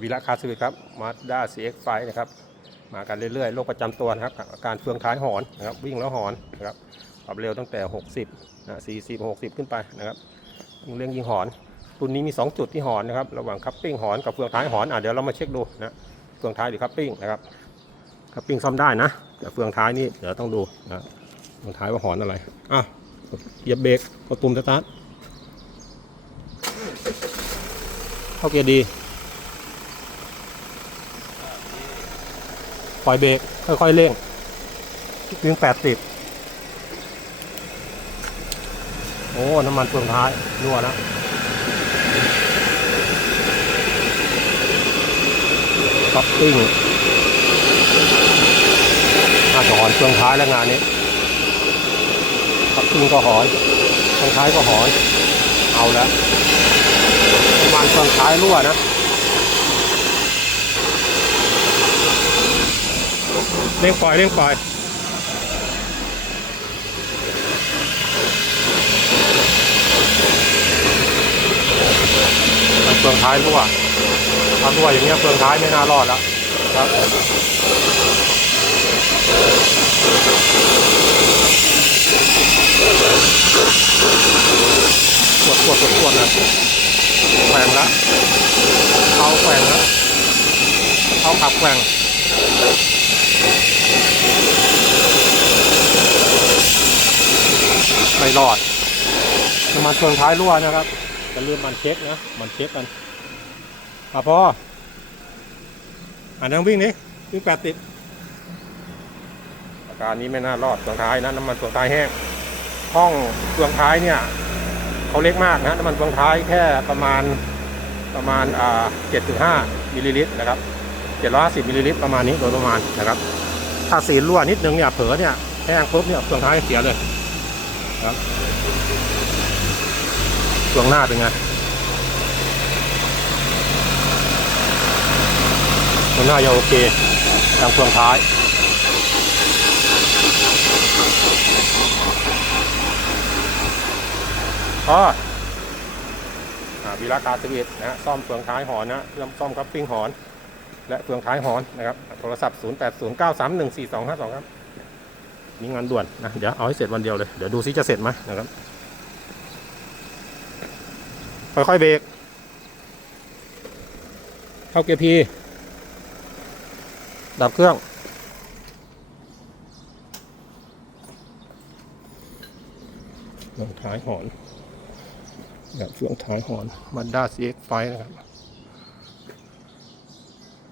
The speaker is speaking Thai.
วิระคาสวิตครับมาด้า CX ไฟนะครับ มากันเรื่อยๆโรคประจำตัวนะครับอาการเฟืองท้ายหอนนะครับ วิ่งแล้วหอนนะครับความเร็วตั้งแต่ 60นะ40 60 ขึ้นไปนะครับยิงเร่งยิงหอนรุ่นนี้มี 2 จุดที่หอนนะครับ ระหว่างคัพปิ้งหอนกับเฟืองท้ายหอนอะเดี๋ยวเรามาเช็คดูนะเฟืองท้ายหรือคัพปิ้งนะครับคัพปิ้งซ่อมได้นะแต่เฟืองท้ายนี่เดี๋ยวต้องดูนะเฟืองท้ายว่าหอนอะไรอะเหยียบเบรกกดปุ่มสตาร์ทเข้าเกียร์ดี ปล่อยเบรกค่อยๆเร่งวิ่งแปดสิบโอ้ น้ำมันเฟืองท้ายรั่วนะท็อปปิ้งน่าจะหอนเฟืองท้ายแล้วงานนี้ท็อปปิ้งก็หอนเฟืองท้ายก็หอน เอาแล้วน้ำมันเฟืองท้ายรั่วนะ เร่งปล่อยเร่งปล่อยมันเปลืองท้ายรั่วถ้ารั่วอย่างเงี้ยเปลืองท้ายไม่น่ารอดแล้วครับปวดปวดปวดปวดนะแขว่งละเอาแขว่งละเอาขับแขว่ง ไม่รอดน้ำมันเฟืองท้ายรั่วนะครับจะลืมมันเช็คนะ มันเช็คกันอะพออ่านังวิ่งนี้วิ่งแปดติดอาการนี้ไม่น่ารอดเฟืองท้ายนะน้ำมันเฟืองท้ายแห้งห้องเฟืองท้ายเนี่ยเขาเล็กมากนะน้ำมันเฟืองท้ายแค่ประมาณประมาณอ่าเจ็ดถึงห้ามิลลิลิตรนะครับ เจ็ดร้อยสิบมิลลิลิตรประมาณนี้โดยประมาณนะครับ ถ้าสีรั่วนิดนึงเนี่ยเผลอเนี่ยแห้งปุ๊บเนี่ยเฟืองท้ายเสียเลยครับช่วงหน้าเป็นไงช่วงหน้ายังโอเคทางช่วงท้ายอ๋อวีราคาสวิตนะฮะซ่อมเฟืองท้ายหอนนะเริ่มซ่อมครับปิ้งหอน และเฟืองท้ายหอนนะครับ โทรศัพท์ 0809314252 ครับ มีงานด่วนนะ เดี๋ยวเอาให้เสร็จวันเดียวเลย เดี๋ยวดูซิจะเสร็จไหมนะครับ ค่อยๆเบรก เข้าเกียร์พี ดับเครื่อง เฟืองท้ายหอนแบบเฟืองท้ายหอนมันด้า CX ไฟนะครับ